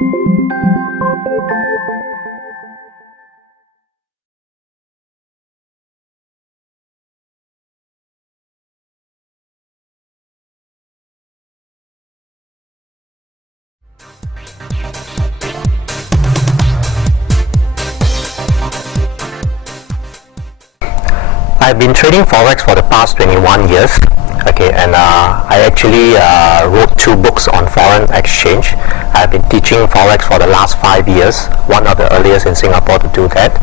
I've been trading Forex for the past 21 years. Okay, and I actually wrote 2 books on foreign exchange. I've been teaching Forex for the last 5 years, one of the earliest in Singapore to do that.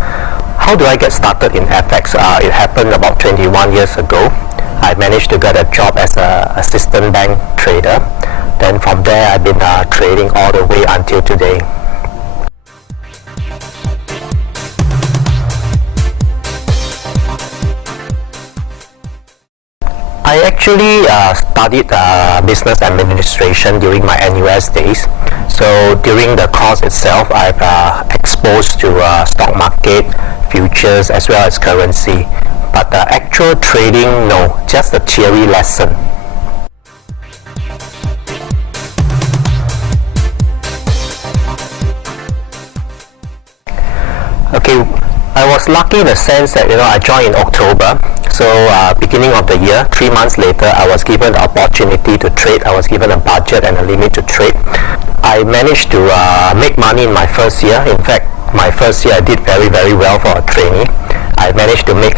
How do I get started in FX? It happened about 21 years ago. I managed to get a job as an assistant bank trader. Then from there I've been trading all the way until today. I actually studied business administration during my NUS days. So during the course itself, I've exposed to stock market, futures, as well as currency. But the actual trading, no, just a theory lesson. Okay, I was lucky in the sense that I joined in October. So beginning of the year, 3 months later, I was given the opportunity to trade. I was given a budget and a limit to trade. I managed to make money in my first year. In fact, my first year I did very well for a trainee. I managed to make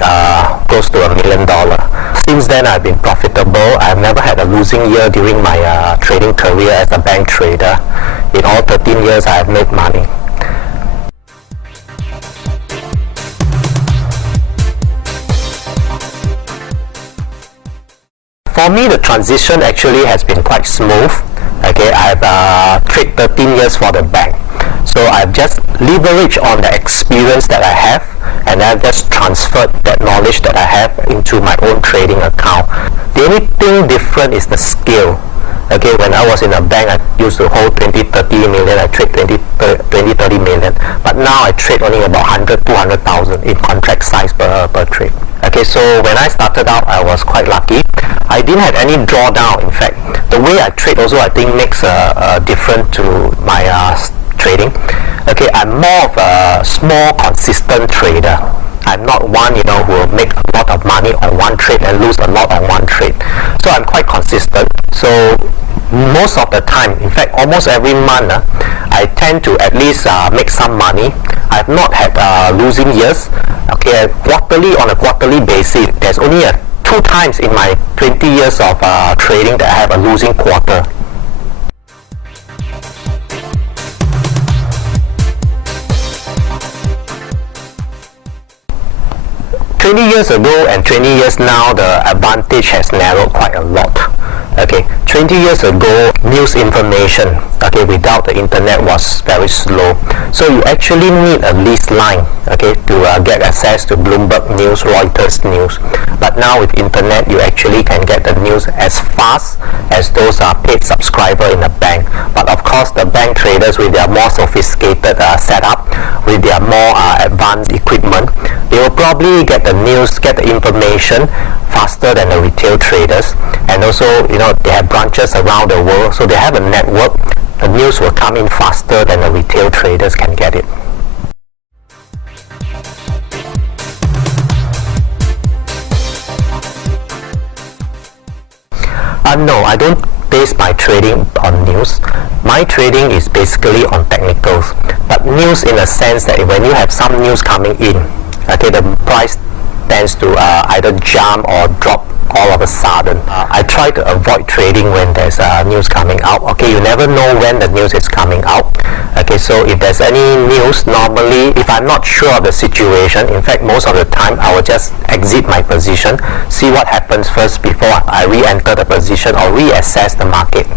close to $1 million. Since then I've been profitable. I've never had a losing year during my trading career as a bank trader. In all 13 years I have made money. For me, the transition actually has been quite smooth. Okay, I've traded 13 years for the bank. So I've just leveraged on the experience that I have, and I've just transferred that knowledge that I have into my own trading account. The only thing different is the skill. Okay, when I was in a bank, I used to hold 20-30 million, I trade 20-30 million. But now I trade only about 100-200,000 in contract size per trade. Okay, so when I started out, I was quite lucky. I didn't have any drawdown. In fact, the way I trade also, I think, makes a difference to my trading. Okay, I'm more of a small, consistent trader. I'm not one, who will make a lot of money on one trade and lose a lot on one trade. So I'm quite consistent. So most of the time, in fact, almost every month, I tend to at least make some money. I've not had losing years. Okay, on a quarterly basis, there's only 2 times in my 20 years of trading that I have a losing quarter. Years ago and 20 years now, the advantage has narrowed quite a lot. Okay, 20 years ago, news information, okay, without the internet was very slow. So you actually need a lease line, okay, to get access to Bloomberg News, Reuters News. But now with internet, you actually can get the news as fast as those paid subscribers in a bank. But of course, the bank traders with their more sophisticated setup, with their more advanced equipment, they will probably get the news, get the information faster than the retail traders. And also, they have branches around the world, so they have a network. The news will come in faster than the retail traders can get it. No, I don't base my trading on news. My trading is basically on technicals. But news in a sense that when you have some news coming in, okay, the price tends to either jump or drop all of a sudden. I try to avoid trading when there's news coming out. Okay, you never know when the news is coming out. Okay, so if there's any news, normally if I'm not sure of the situation, in fact most of the time I will just exit my position, see what happens first before I re-enter the position or reassess the market.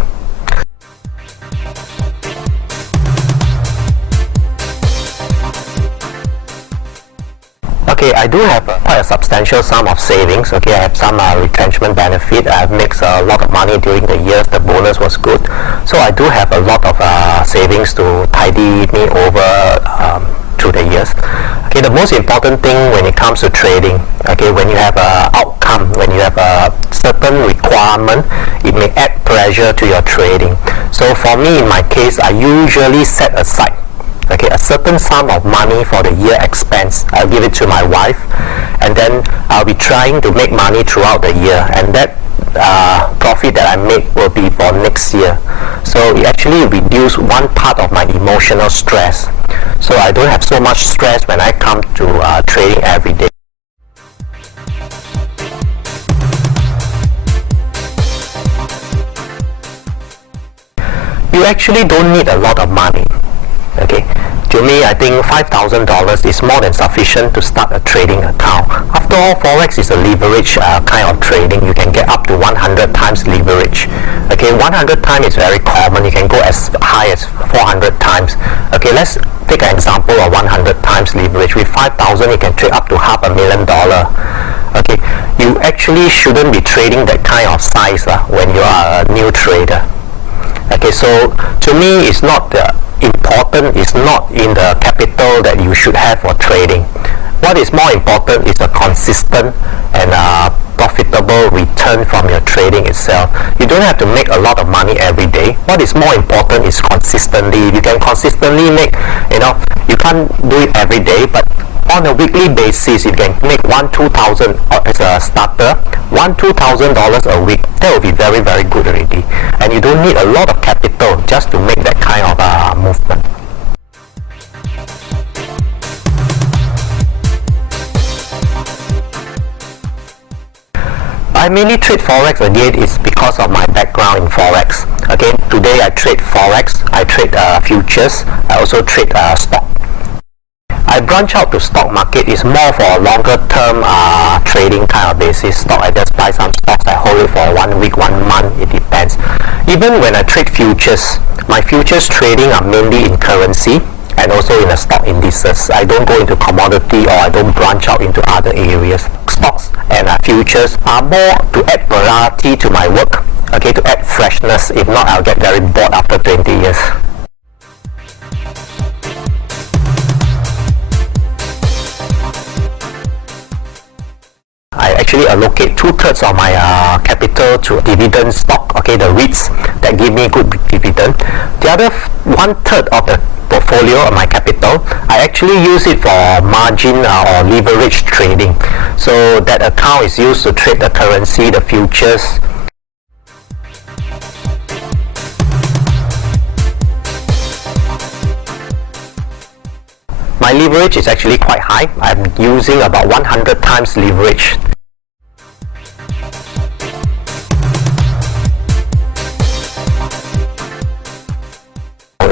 Okay, I do have quite a substantial sum of savings. Okay, I have some retrenchment benefit. I've made a lot of money during the years. The bonus was good. So I do have a lot of savings to tidy me over through the years. Okay, the most important thing when it comes to trading, okay, when you have an outcome, when you have a certain requirement, it may add pressure to your trading. So for me, in my case, I usually set aside a certain sum of money for the year expense. I'll give it to my wife, and then I'll be trying to make money throughout the year, and that profit that I make will be for next year. So it actually reduces one part of my emotional stress, so I don't have so much stress when I come to trading every day. You actually don't need a lot of money. Okay, to me, I think $5,000 is more than sufficient to start a trading account. After all, Forex is a leverage kind of trading. You can get up to 100 times leverage. Okay, 100 times is very common. You can go as high as 400 times. Okay, let's take an example of 100 times leverage. With 5,000, you can trade up to $500,000. Okay, you actually shouldn't be trading that kind of size when you are a new trader. Okay, so to me, it's not important is not in the capital that you should have for trading. What is more important is a consistent and profitable return from your trading itself. You don't have to make a lot of money every day. What is more important is consistently. You can consistently make, you can't do it every day, but on a weekly basis, you can make $2,000 as a starter, $2,000 a week. That will be very, very good already. And you don't need a lot of capital just to make that kind of movement. I mainly trade Forex again is because of my background in Forex. Again, today I trade Forex, I trade futures, I also trade stock. I branch out to stock market is more for a longer term trading kind of basis. Stock, I just buy some stocks, I hold it for 1 week, 1 month, it depends. Even when I trade futures, my futures trading are mainly in currency and also in the stock indices. I don't go into commodity or I don't branch out into other areas. Stocks and futures are more to add variety to my work, okay, to add freshness. If not, I'll get very bored after 20 years. I actually allocate 2/3 of my capital to dividend stock, okay, the REITs that give me good dividend. The other 1/3 of the portfolio of my capital, I actually use it for margin or leverage trading. So that account is used to trade the currency, the futures. My leverage is actually quite high. I'm using about 100 times leverage.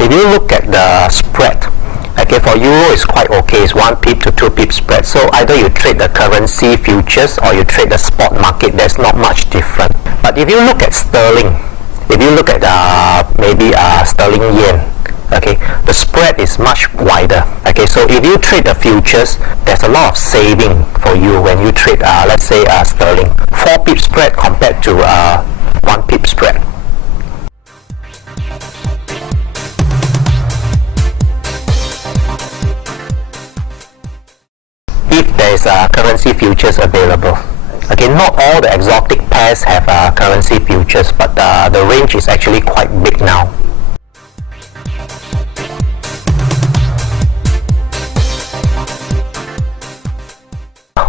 If you look at the spread, okay, for Euro it's quite okay. It's 1 pip to 2 pip spread. So either you trade the currency futures or you trade the spot market. There's not much different. But if you look at sterling, if you look at maybe sterling yen, okay, the spread is much wider. Okay, so if you trade the futures, there's a lot of saving for you when you trade let's say sterling. 4 pip spread compared to 1 pip spread. If there is currency futures available. Okay, not all the exotic pairs have currency futures, but the range is actually quite big now.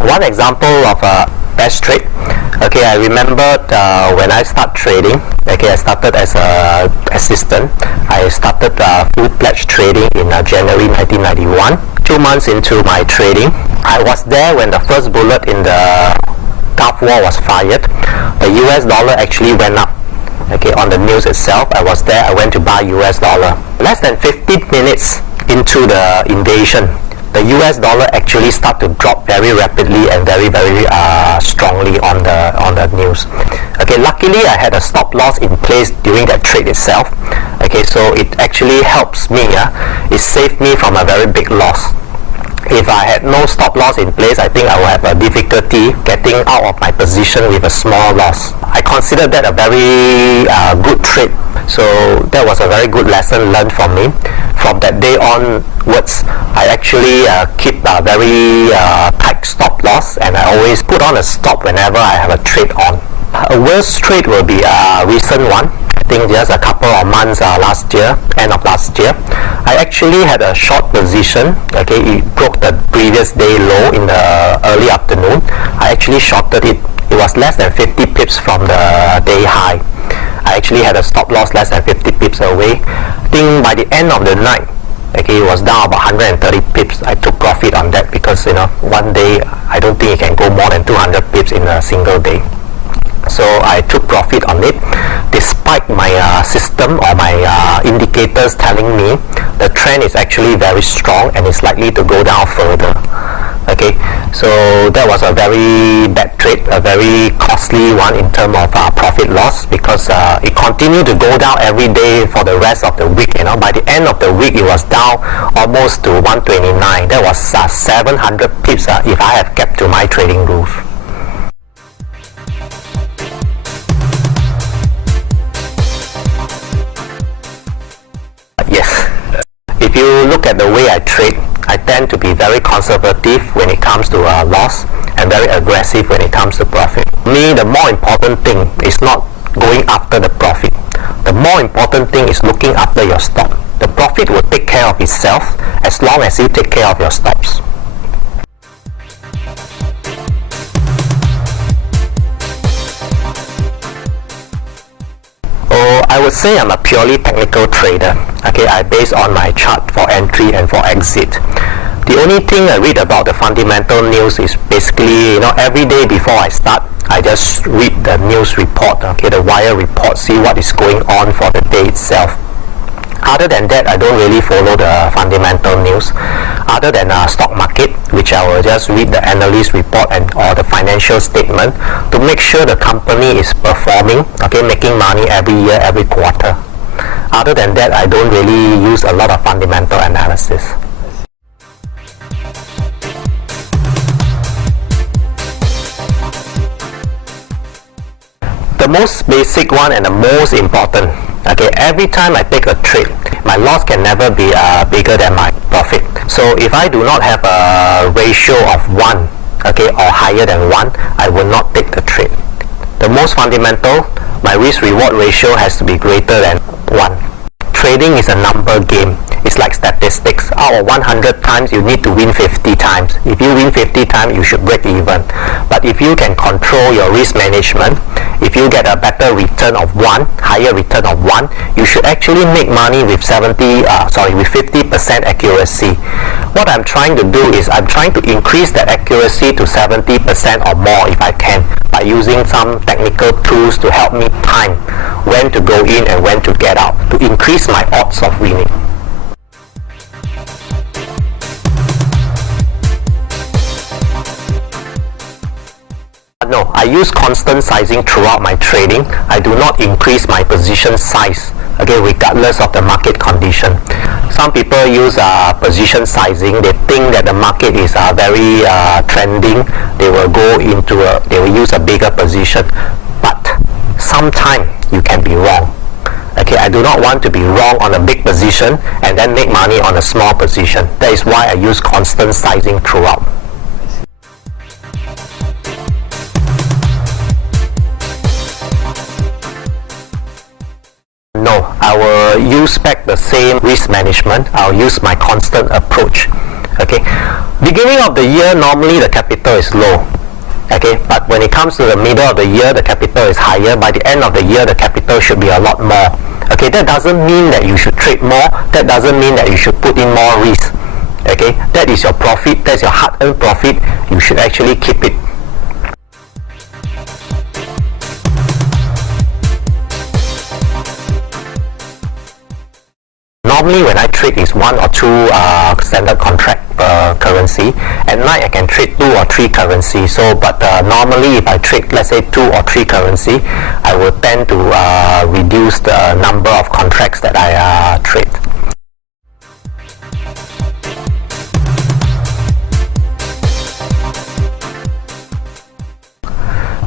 One example of a best trade. Okay, I remember when I start trading. Okay, I started as an assistant. I started full-fledged trading in January 1991. 2 months into my trading, I was there when the first bullet in the Gulf War was fired. The US dollar actually went up. Okay, on the news itself, I was there. I went to buy US dollar. Less than 15 minutes into the invasion, the US dollar actually started to drop very rapidly and very strongly on the news. Okay, luckily I had a stop loss in place during that trade itself. Okay, so it actually helps me. It saved me from a very big loss. If I had no stop loss in place, I think I would have a difficulty getting out of my position with a small loss. I consider that a very good trade. So that was a very good lesson learned from me. From that day onwards, I actually keep a very tight stop loss, and I always put on a stop whenever I have a trade on. A worst trade will be a recent one. think just a couple of months last year, end of last year, I actually had a short position. Okay, it broke the previous day low in the early afternoon. I actually shorted it. It was less than 50 pips from the day high. I actually had a stop loss less than 50 pips away. I think by the end of the night, okay, it was down about 130 pips. I took profit on that because, you know, one day I don't think it can go more than 200 pips in a single day. So I took profit on it, despite my system or my indicators telling me the trend is actually very strong and is likely to go down further. Okay, so that was a very bad trade, a very costly one in terms of profit loss, because it continued to go down every day for the rest of the week. You know, by the end of the week, it was down almost to 129. That was 700 pips if I have kept to my trading rules. Yes, if you look at the way I trade, I tend to be very conservative when it comes to loss and very aggressive when it comes to profit. For me, the more important thing is not going after the profit. The more important thing is looking after your stop. The profit will take care of itself as long as you take care of your stops. I would say I'm a purely technical trader. Okay, I base on my chart for entry and for exit. The only thing I read about the fundamental news is basically, you know, every day before I start, I just read the news report, okay, the wire report, see what is going on for the day itself. Other than that, I don't really follow the fundamental news, other than stock market, which I will just read the analyst report and or the financial statement to make sure the company is performing, okay, making money every year, every quarter. Other than that, I don't really use a lot of fundamental analysis. The most basic one and the most important, okay, every time I take a trade, my loss can never be bigger than my profit. So if I do not have a ratio of 1, okay, or higher than 1, I will not take the trade. The most fundamental, my risk reward ratio has to be greater than 1. Trading is a number game. It's like statistics. Out of 100 times, you need to win 50 times. If you win 50 times, you should break even. But if you can control your risk management, if you get a better return of 1, higher return of 1, you should actually make money with 50% accuracy. What I'm trying to do is I'm trying to increase the accuracy to 70% or more if I can, by using some technical tools to help me time when to go in and when to get out, to increase my odds of winning. No, I use constant sizing throughout my trading. I do not increase my position size, okay, regardless of the market condition. Some people use position sizing. They think that the market is very trending. They will go into they will use a bigger position. But sometimes you can be wrong. Okay, I do not want to be wrong on a big position and then make money on a small position. That is why I use constant sizing throughout. No, I will use back the same risk management. I'll use my constant approach. Okay, beginning of the year, normally the capital is low. Okay, but when it comes to the middle of the year, the capital is higher. By the end of the year, the capital should be a lot more. Okay, that doesn't mean that you should trade more. That doesn't mean that you should put in more risk. Okay, that is your profit. That's your hard-earned profit. You should actually keep it. Normally when I trade is 1 or 2 standard contract per currency. At night I can trade 2 or 3 currency. So, but normally if I trade, let's say 2 or 3 currency, I will tend to reduce the number of contracts that I trade.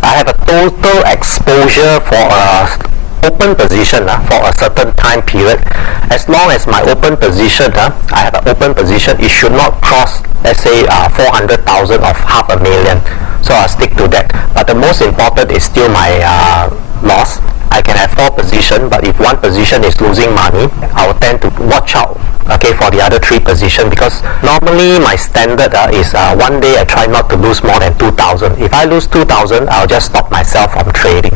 I have a total exposure for a open position for a certain time period. As long as my open position, I have an open position, it should not cross, let's say 400,000 of $500,000. So I'll stick to that. But the most important is still my loss. I can have 4 positions, but if one position is losing money, I will tend to watch out, okay, for the other 3 positions, because normally my standard is one day I try not to lose more than 2,000. If I lose 2,000, I'll just stop myself from trading.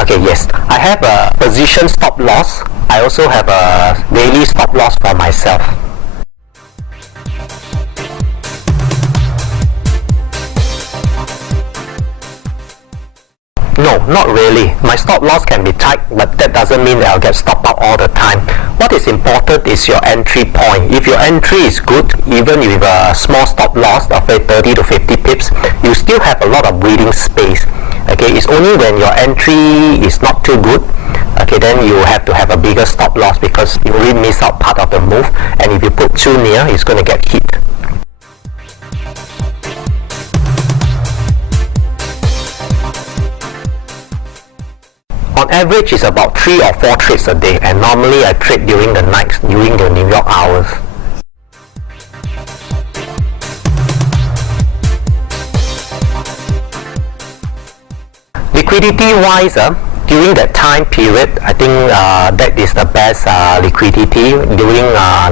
Okay, yes, I have a position stop loss. I also have a daily stop loss for myself. No, not really. My stop loss can be tight, but that doesn't mean that I'll get stopped out all the time. What is important is your entry point. If your entry is good, even with a small stop loss of 30 to 50 pips, you still have a lot of breathing space. Okay, it's only when your entry is not too good, okay, then you have to have a bigger stop loss, because you really miss out part of the move, and if you put too near, it's going to get hit. On average, it's about 3 or 4 trades a day, and normally I trade during the night, during the New York hours. Liquidity wise, during that time period, I think that is the best liquidity during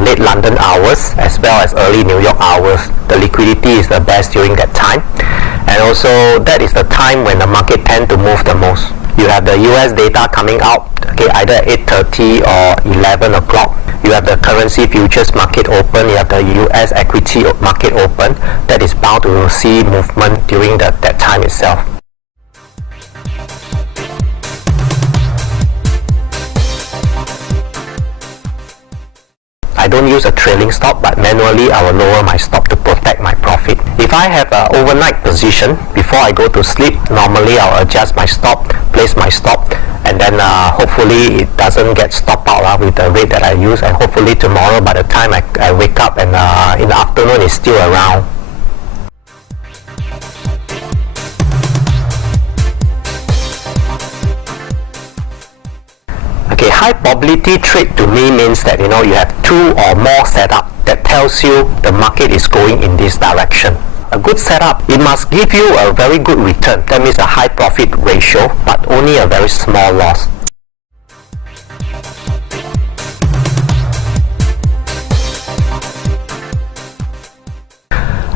late London hours as well as early New York hours. The liquidity is the best during that time, and also that is the time when the market tends to move the most. You have the US data coming out, okay, either at 8:30 or 11 o'clock. You have the currency futures market open, you have the US equity market open. That is bound to see movement during that time itself. I don't use a trailing stop, but manually I will lower my stop to protect my profit. If I have an overnight position, before I go to sleep, normally I'll adjust my stop, place my stop, and then hopefully it doesn't get stopped out with the rate that I use, and hopefully tomorrow by the time I wake up and in the afternoon it's still around. Okay, high probability trade to me means that you have 2 or more setup that tells you the market is going in this direction. A good setup, it must give you a very good return. That means a high profit ratio, but only a very small loss.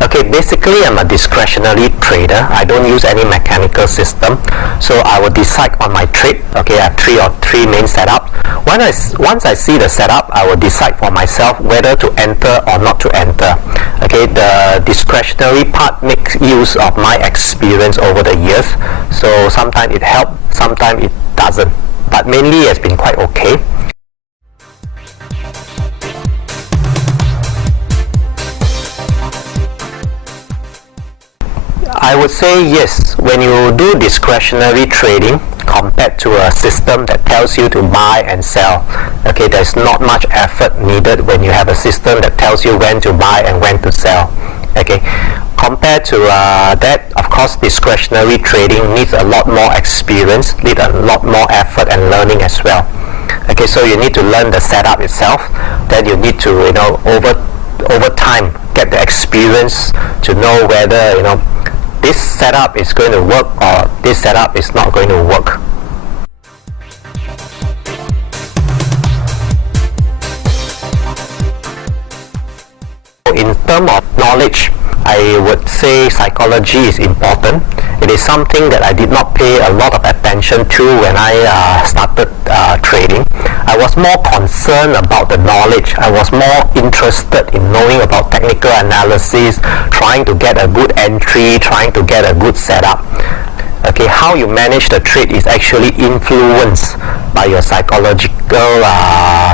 Okay, basically I'm a discretionary trader. I don't use any mechanical system, so I will decide on my trade. Okay, I have 3 main setups. Once I see the setup, I will decide for myself whether to enter or not to enter. Okay, the discretionary part makes use of my experience over the years, so sometimes it helps, sometimes it doesn't, but mainly it's been quite okay. I would say yes, when you do discretionary trading compared to a system that tells you to buy and sell, okay, there's not much effort needed when you have a system that tells you when to buy and when to sell. Okay, compared to that, of course, discretionary trading needs a lot more experience, needs a lot more effort and learning as well. Okay, so you need to learn the setup itself, then you need to over time get the experience to know whether this setup is going to work or this setup is not going to work. In terms of knowledge, I would say psychology is important. It is something that I did not pay a lot of attention to when I started trading. I was more concerned about the knowledge. I was more interested in knowing about technical analysis, trying to get a good entry, trying to get a good setup. Okay, how you manage the trade is actually influenced by your psychological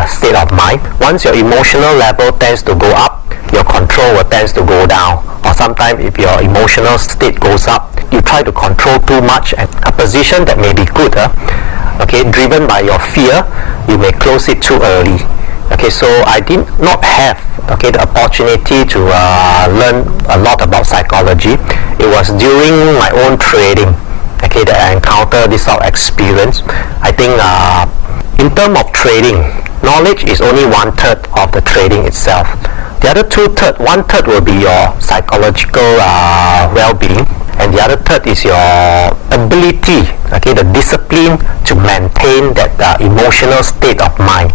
state of mind. Once your emotional level tends to go up, your control will tends to go down. Or sometimes if your emotional state goes up, you try to control too much, and a position that may be good, okay, driven by your fear, you may close it too early. Okay, so I did not have the opportunity to learn a lot about psychology. It was during my own trading, okay, that I encountered this sort of experience. I think in terms of trading, knowledge is only 1/3 of the trading itself. The other one third will be your psychological well-being, and the other third is your ability, okay, the discipline to maintain that emotional state of mind.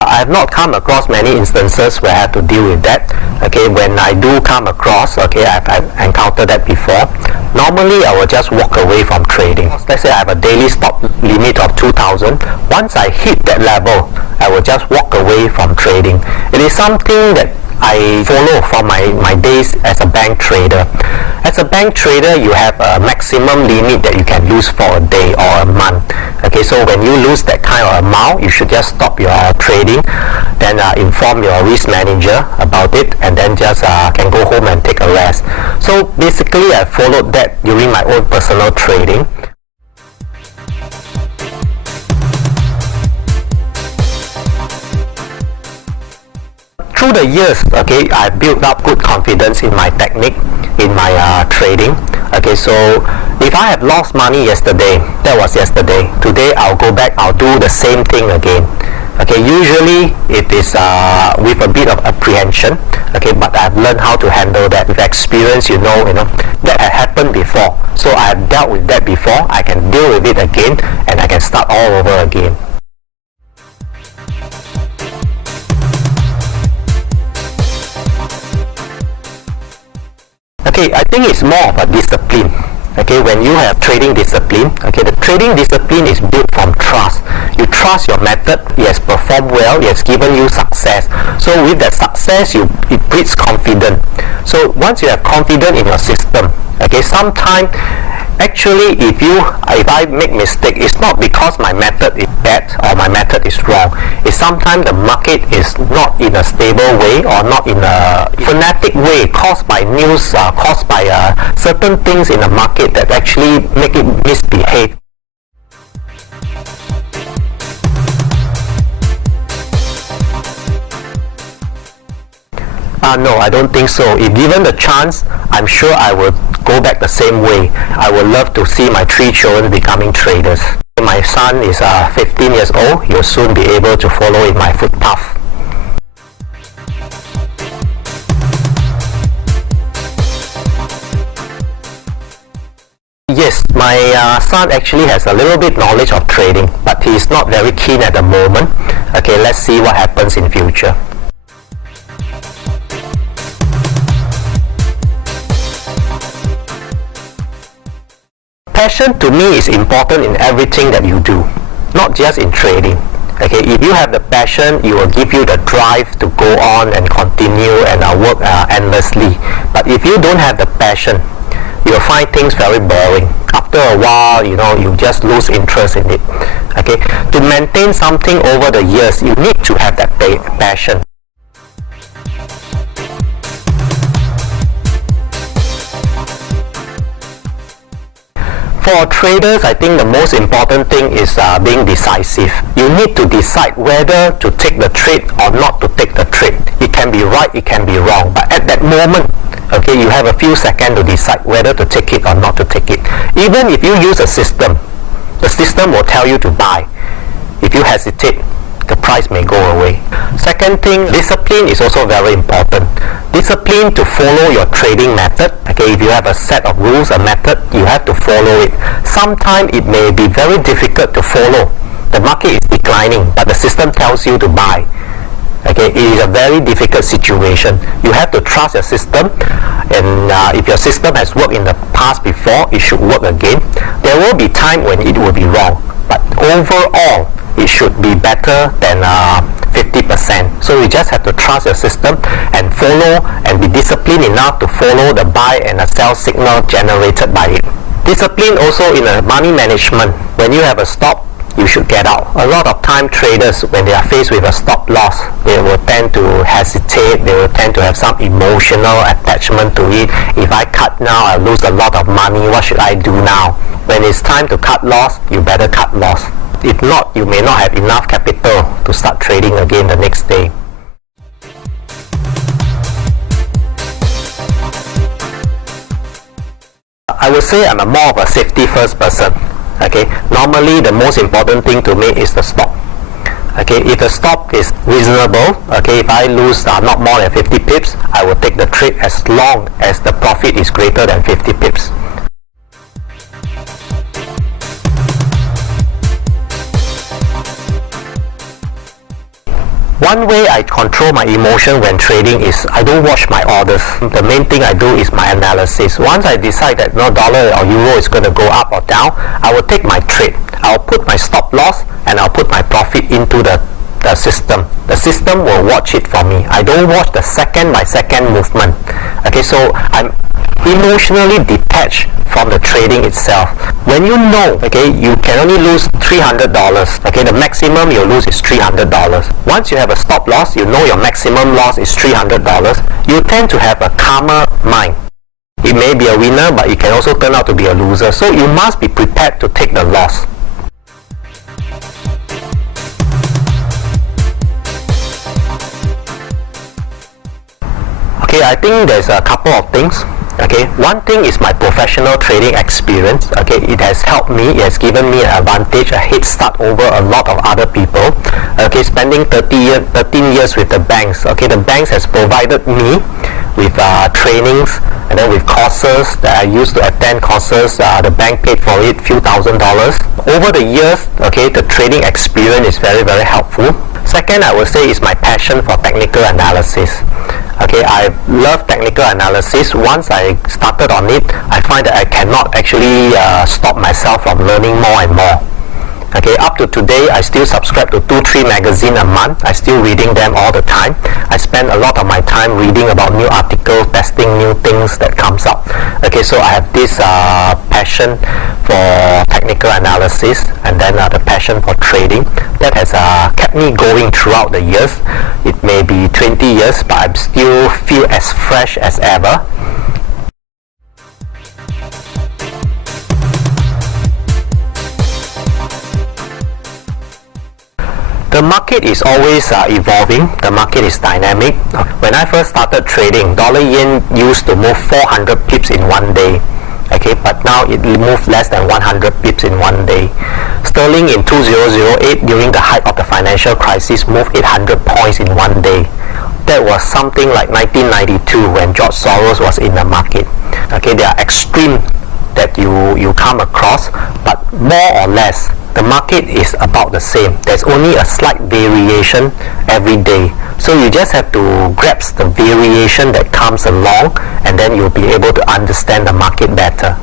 I have not come across many instances where I have to deal with that. Okay, when I do come across, okay, I've encountered that before. Normally, I will just walk away from trading. Let's say I have a daily stop limit of 2,000. Once I hit that level, I will just walk away from trading. It is something that I follow from my days as a bank trader. As a bank trader, you have a maximum limit that you can lose for a day or a month. Okay, so when you lose that kind of amount, you should just stop your trading, then inform your risk manager about it, and then just can go home and take a rest. So basically, I followed that during my own personal trading. Through the years, okay, I built up good confidence in my technique, in my trading. Okay, so if I have lost money yesterday, that was yesterday. Today I'll go back, I'll do the same thing again. Okay, usually it is with a bit of apprehension. Okay, but I've learned how to handle that. With experience, you know that had happened before. So I have dealt with that before. I can deal with it again, and I can start all over again. Okay, I think it's more of a discipline. Okay, when you have trading discipline, okay, the trading discipline is built from trust. You trust your method, it has performed well, it has given you success. So with that success, it breeds confidence. So once you have confidence in your system, okay, sometimes actually if I make mistake, it's not because my method is bad or my method is wrong. It's sometimes the market is not in a stable way or not in a fanatic way, caused by news, caused by certain things in the market that actually make it misbehave. No, I don't think so. If given the chance, I'm sure I will go back the same way. I would love to see my 3 children becoming traders. My son is 15 years old. He'll soon be able to follow in my footpath. Yes, my son actually has a little bit knowledge of trading, but he is not very keen at the moment. Okay, let's see what happens in future. Passion to me is important in everything that you do, not just in trading. Okay, if you have the passion, it will give you the drive to go on and continue and work endlessly. But if you don't have the passion, you'll find things very boring. After a while, you just lose interest in it. Okay, to maintain something over the years, you need to have that passion. For traders, I think the most important thing is being decisive. You need to decide whether to take the trade or not to take the trade. It can be right, it can be wrong, but at that moment, okay, you have a few seconds to decide whether to take it or not to take it. Even if you use a system, the system will tell you to buy. If you hesitate, the price may go away. Second thing, discipline is also very important. Discipline to follow your trading method. Okay, if you have a set of rules, a method, you have to follow it. Sometimes it may be very difficult to follow. The market is declining, but the system tells you to buy. Okay, it is a very difficult situation. You have to trust your system, and if your system has worked in the past before, it should work again. There will be time when it will be wrong, but overall, it should be better than 50%. So you just have to trust your system and follow and be disciplined enough to follow the buy and the sell signal generated by it. Discipline also in money management. When you have a stop, you should get out. A lot of time traders, when they are faced with a stop loss, they will tend to hesitate, they will tend to have some emotional attachment to it. If I cut now, I lose a lot of money, what should I do now? When it's time to cut loss, you better cut loss. If not, you may not have enough capital to start trading again the next day. I would say I'm more of a safety first person. Okay, normally the most important thing to me is the stop. Okay, if the stop is reasonable, okay, if I lose not more than 50 pips, I will take the trade as long as the profit is greater than 50 pips. One way I control my emotion when trading is I don't watch my orders. The main thing I do is my analysis. Once I decide that dollar or euro is going to go up or down, I will take my trade. I'll put my stop loss and I'll put my profit into the system. The system will watch it for me. I don't watch the second by second movement. Okay, so I'm emotionally detached from the trading itself. When you know, okay, you can only lose $300. Okay, the maximum you lose is $300. Once you have a stop loss, you know your maximum loss is $300. You tend to have a calmer mind. It may be a winner, but it can also turn out to be a loser. So you must be prepared to take the loss. Okay, I think there's a couple of things. Okay, one thing is my professional trading experience. Okay, it has helped me, it has given me an advantage, a head start over a lot of other people. Okay, spending 13 years with the banks. Okay, the banks has provided me with trainings and then with courses that I used to attend courses. The bank paid for it, few $1,000s. Over the years, okay, the trading experience is very, very helpful. Second, I would say is my passion for technical analysis. Okay, I love technical analysis. Once I started on it, I find that I cannot actually stop myself from learning more and more. Okay, up to today, I still subscribe to 2-3 magazines a month. I still reading them all the time. I spend a lot of my time reading about new articles, testing new things that comes up. Okay, so I have this passion for technical analysis and then the passion for trading that has kept me going throughout the years. It may be 20 years, but I still feel as fresh as ever. The market is always evolving. The market is dynamic. When I first started trading, dollar yen used to move 400 pips in one day. Okay, but now it moved less than 100 pips in one day. Sterling in 2008, during the height of the financial crisis, moved 800 points in one day. That was something like 1992 when George Soros was in the market. Okay, they are extreme that you come across, but more or less the market is about the same. There's only a slight variation every day, so you just have to grasp the variation that comes along, and then you'll be able to understand the market better.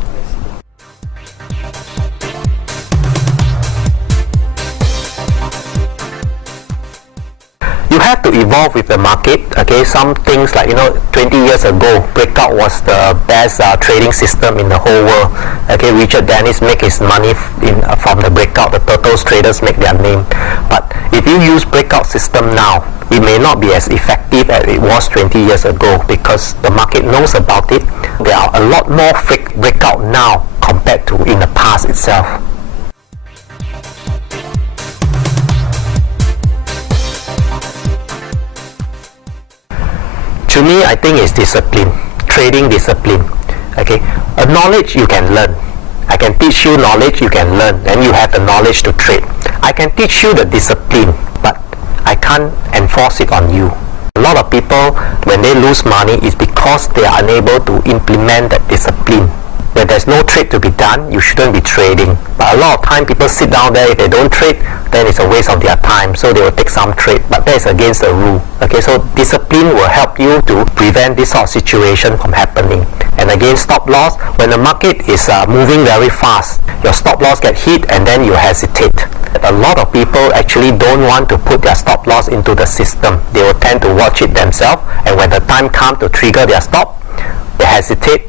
You have to evolve with the market. Okay, some things like 20 years ago, breakout was the best trading system in the whole world. Okay, Richard Dennis make his money from the breakout. The turtles traders make their name. But if you use breakout system now, it may not be as effective as it was 20 years ago because the market knows about it. There are a lot more fake breakout now compared to in the past itself. To me, I think it's discipline, trading discipline. Okay, a knowledge you can learn. I can teach you knowledge, you can learn, and you have the knowledge to trade. I can teach you the discipline, but I can't enforce it on you. A lot of people, when they lose money, is because they are unable to implement that discipline. When there's no trade to be done, you shouldn't be trading. But a lot of time people sit down there, if they don't trade, then it's a waste of their time, so they will take some trade, but that is against the rule. Okay, so discipline will help you to prevent this sort of situation from happening. And again, stop loss, when the market is moving very fast, your stop loss get hit and then you hesitate. A lot of people actually don't want to put their stop loss into the system. They will tend to watch it themselves, and when the time comes to trigger their stop, they hesitate,